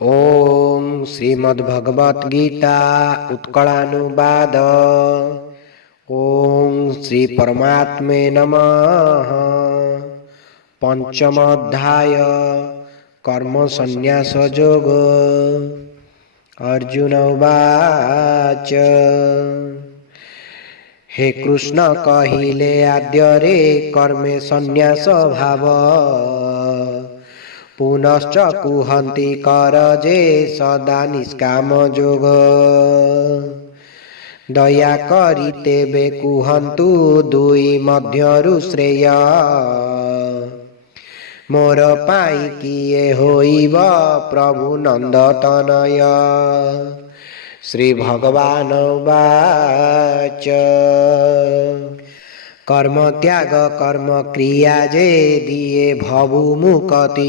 ओम श्रीमद्भगवत गीता उत्कलानुवाद। ओम श्री परमात्मे नमः। पंचम अध्याय कर्म संन्यास योग। अर्जुन उवाच हे कृष्ण कहिले आद्य रे कर्मे संन्यास भाव पुनश्च कुहन्ति करजे सदा निष्काम जोग। दया करी तेबे कुहन्तु दुई मध्यरु श्रेय मोर पाई किए होइब प्रभु नंदतनय। श्री भगवान उवाच कर्म त्याग कर्म क्रिया जे दिए भवु मुक्ति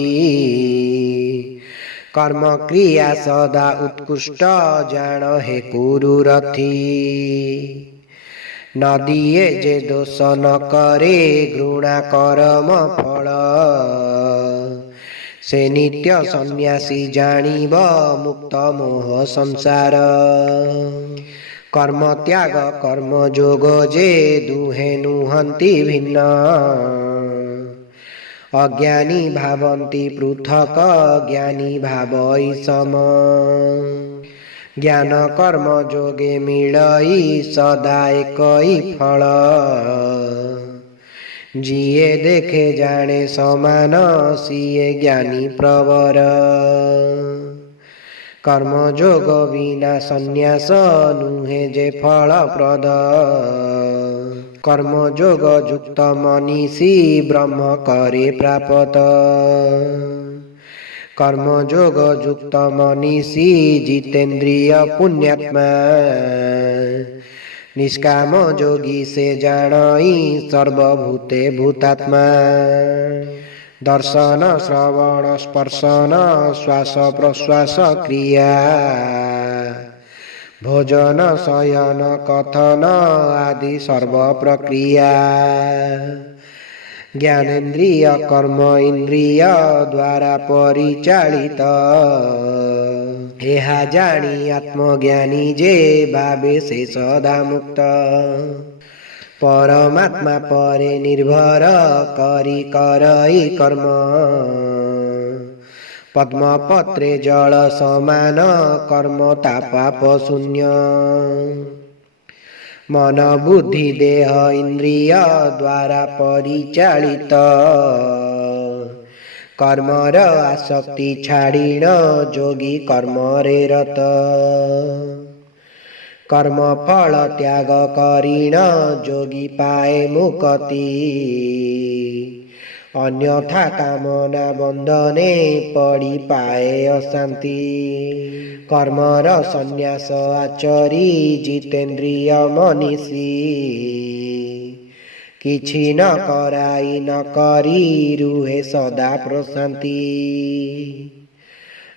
कर्म क्रिया सदा उत्कृष्ट जान हे कुरुरथी। न दिए जे दोष न करे घृणा कर्म फल से नित्य सन्यासी जानिब मुक्त मोह संसार। कर्म त्याग कर्म जोग जे दुहे नुहन्ति भिन्न अज्ञानी भावन्ति पृथक ज्ञानी भावई सम। ज्ञान कर्म जोगे मिलई सदा एकई फल जिए देखे जाने समान सिए ज्ञानी प्रवर। कर्म जोग बिना संन्यास नुहे जे फल प्रद कर्म जोग युक्त मनीषी ब्रह्म करे प्राप्त। कर्म जोग युक्त मनीषी जितेन्द्रिय पुण्यात्मा निष्काम जोगी से जानई सर्वभूते भूतात्मा। दर्शन श्रवण स्पर्शन श्वास प्रश्वास क्रिया भोजन शयन कथन आदि सर्व प्रक्रिया ज्ञानेन्द्रिय कर्म इंद्रिय द्वारा परिचालित। एहा जानी आत्मज्ञानी जे भावे से सदा मुक्त परमात्मा परे निर्भर करी करई कर्म पद्मपत्रे जल समान कर्म पाप शून्य। मन बुद्धि देह इंद्रिय द्वारा परिचालित कर्मर आसक्ति छाड़ीण जोगी कर्म रे रत। कर्म फल त्याग करीण जोगी पाए मुक्ति अन्यथा कामना बंधने पड़ी पाए अशांति। कर्मर संन्यास आचरी जितेन्द्रिय मनीषी किछि न कराई न करी रुहे सदा प्रशांति।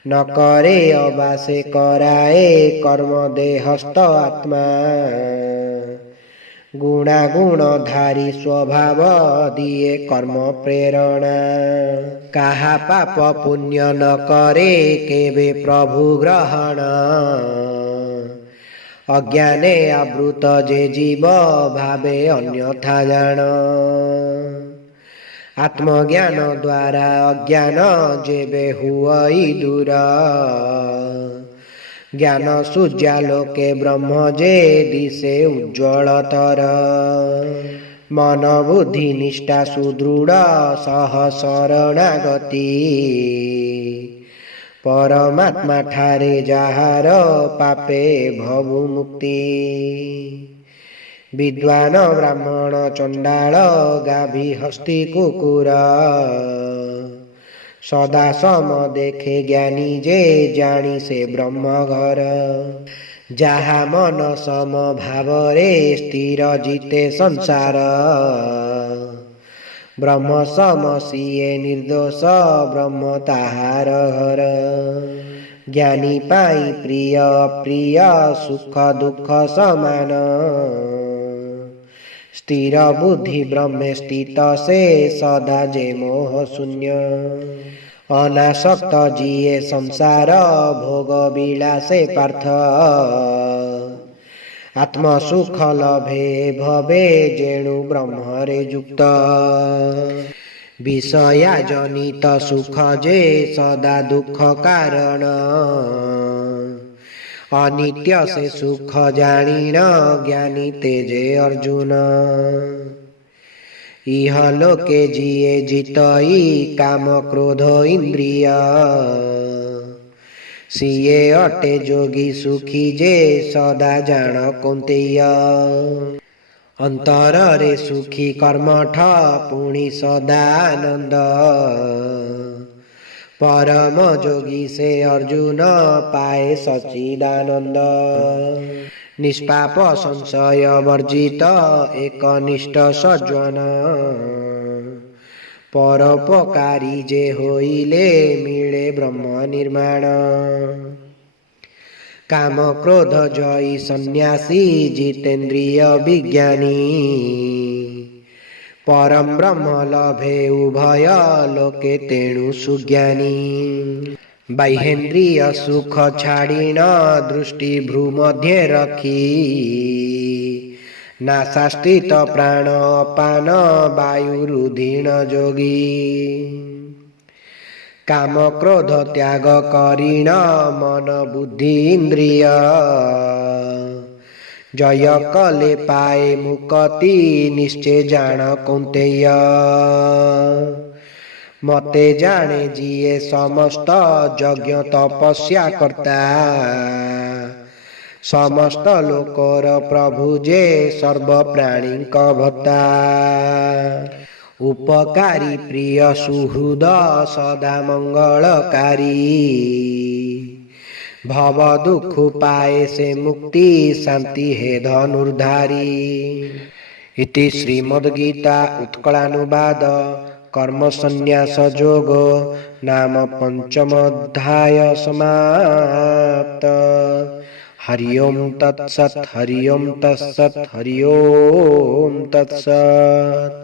न करे अबासे कराए कर्म देहस्थ आत्मा गुणागुण धारी स्वभाव दिए कर्म प्रेरणा। काहा पाप पुण्य न करे केबे प्रभु ग्रहण अज्ञाने आवृत जे जीव भावे अन्यथा जान। आत्मज्ञान द्वारा अज्ञान जेबे हुई दूर ज्ञान सूर्यालोके ब्रह्म जे दिशे उज्ज्वलतर। मन बुद्धि निष्ठा सुदृढ़ सह शरणागति परमात्मा ठारे जाहार पापे भवु मुक्ति। विद्वान ब्राह्मण चंडाल गाभी हस्ती कुकुर सदा सम देखे ज्ञानी जे जानी से ब्रह्म घर। जहा मन सम भावरे स्थिर जिते संसार ब्रह्म सम सिए निर्दोष ब्रह्म ताहार घर। ज्ञानी पाई प्रिय अप्रिय सुख दुख समान स्थिर बुद्धि ब्रह्मे स्थित से सदा जे मोह शून्य। ଅନାସକ୍ତ ଯିଏ ସଂସାର ଭୋଗ ବିଳାସେ ପାର୍ଥ ଆତ୍ମସୁଖ ଲଭେ ଭବେ ଯେଣୁ ବ୍ରହ୍ମରେ ଯୁକ୍ତ ବିଷୟା ଜନିତ ସୁଖ ଯେ ସଦା ଦୁଃଖ କାରଣ ଅନିତ୍ୟ ସେ ସୁଖ ଜାଣିଣ ଜ୍ଞାନୀ ତେଜେ ଅର୍ଜୁନ ଇହ ଲୋକେ ଯିଏ ଜିତଇ କାମ କ୍ରୋଧ ଇନ୍ଦ୍ରିୟ ସିଏ ଅଟେ ଯୋଗୀ ସୁଖୀ ଯେ ସଦା ଜାଣ କୌନ୍ତେୟ ଅନ୍ତରରେ ସୁଖୀ କର୍ମଠ ପୁଣି ସଦା ଆନନ୍ଦ ପରମ ଯୋଗୀ ସେ ଅର୍ଜୁନ ପାଏ ସଚିଦାନନ୍ଦ ନିଷ୍ପାପ ସଂଶୟ ବର୍ଜିତ ଏକନିଷ୍ଠ ସଜ୍ଜନ ପରୋପକାରୀ ଯେ ହୋଇଲେ ମିଳେ ବ୍ରହ୍ମ ନିର୍ମାଣ କାମ କ୍ରୋଧ ଜୟୀ ସନ୍ନ୍ୟାସୀ ଜିତେନ୍ଦ୍ରିୟ ବିଜ୍ଞାନୀ ପରମ ବ୍ରହ୍ମ ଲଭେ ଉଭୟ ଲୋକେ ତେଣୁ ସୁଜ୍ଞାନୀ ବାହ୍ୟେନ୍ଦ୍ରିୟ ସୁଖ ଛାଡ଼ିଣ ଦୃଷ୍ଟି ଭ୍ରୁ ମଧ୍ୟ ରଖି ନାସାସ୍ଥିତ ପ୍ରାଣ ଅପାନ ବାୟୁରୁଧିଣ ଯୋଗୀ କାମ କ୍ରୋଧ ତ୍ୟାଗ କରିଣ ମନ ବୁଦ୍ଧି ଇନ୍ଦ୍ରିୟ ଜୟ କଲେ ପାଏ ମୁକ୍ତି ନିଶ୍ଚେ ଜାଣ କୌନ୍ତେୟ ମତେ ଜାଣେ ଯିଏ ସମସ୍ତ ଯଜ୍ଞ ତପସ୍ୟା କର୍ତ୍ତା ସମସ୍ତ ଲୋକର ପ୍ରଭୁ ଯେ ସର୍ବ ପ୍ରାଣୀଙ୍କ ଭର୍ତ୍ତା ଉପକାରୀ ପ୍ରିୟ ସୁହୃଦ ସଦା ମଙ୍ଗଳକାରୀ ଭବ ଦୁଃଖ ପାଏ ସେ ମୁକ୍ତି ଶାନ୍ତି ହେ ଧନୁର୍ଧାରୀ ଇତି ଶ୍ରୀମଦ୍ଗୀତା ଉତ୍କଳାନୁବାଦ कर्म संन्यास जोग नाम पंचम अध्याय समाप्त। हरि ओम तत्सत् हरि ओम तत्सत् हरि ओम तत्सत्।